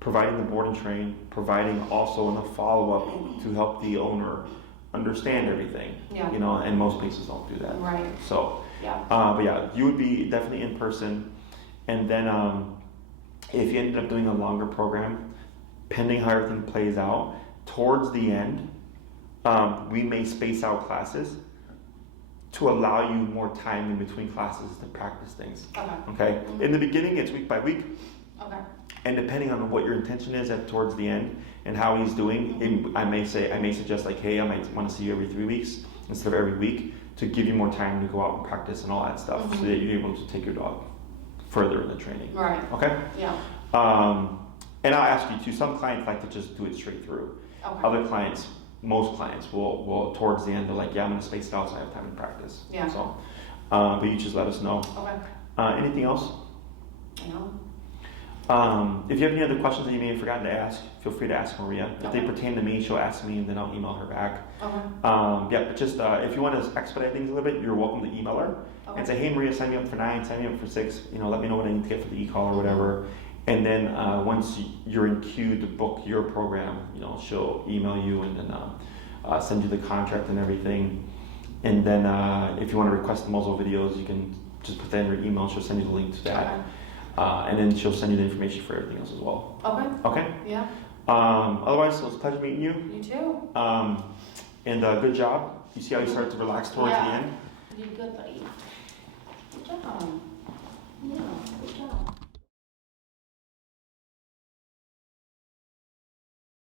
providing the board and train, providing also enough follow-up to help the owner understand everything. Yeah. You know, and most places don't do that. Right. So, Yeah. but yeah, you would be definitely in person. And then if you ended up doing a longer program, pending how everything plays out, towards the end, we may space out classes to allow you more time in between classes to practice things. Okay? In the beginning, it's week by week. Okay. And depending on what your intention is towards the end and how he's doing, I may suggest like, hey, I might want to see you every 3 weeks instead of every week to give you more time to go out and practice and all that stuff so that you're able to take your dog further in the training. Right. Okay? Yeah. And I'll ask you too, some clients like to just do it straight through. Okay. Other clients, most clients will towards the end, they're like, yeah, I'm going to space it out so I have time to practice. Yeah. So, but you just let us know. Okay. Anything else? No. If you have any other questions that you may have forgotten to ask, feel free to ask Maria. If they pertain to me, she'll ask me and then I'll email her back. Okay. Yeah, but just if you want to expedite things a little bit, you're welcome to email her and say, hey Maria, sign me up for 9, sign me up for 6, you know, let me know what I need to get for the e-call or whatever. And then once you're in queue to book your program, you know, she'll email you and then send you the contract and everything. And then if you want to request the muzzle videos, you can just put that in your email. She'll send you the link to that. Okay. And then she'll send you the information for everything else as well. Okay. Okay? Yeah. Otherwise, it was a pleasure meeting you. You too. And good job. You see how you start to relax towards the end? You did good, buddy. Good job. Yeah, good job.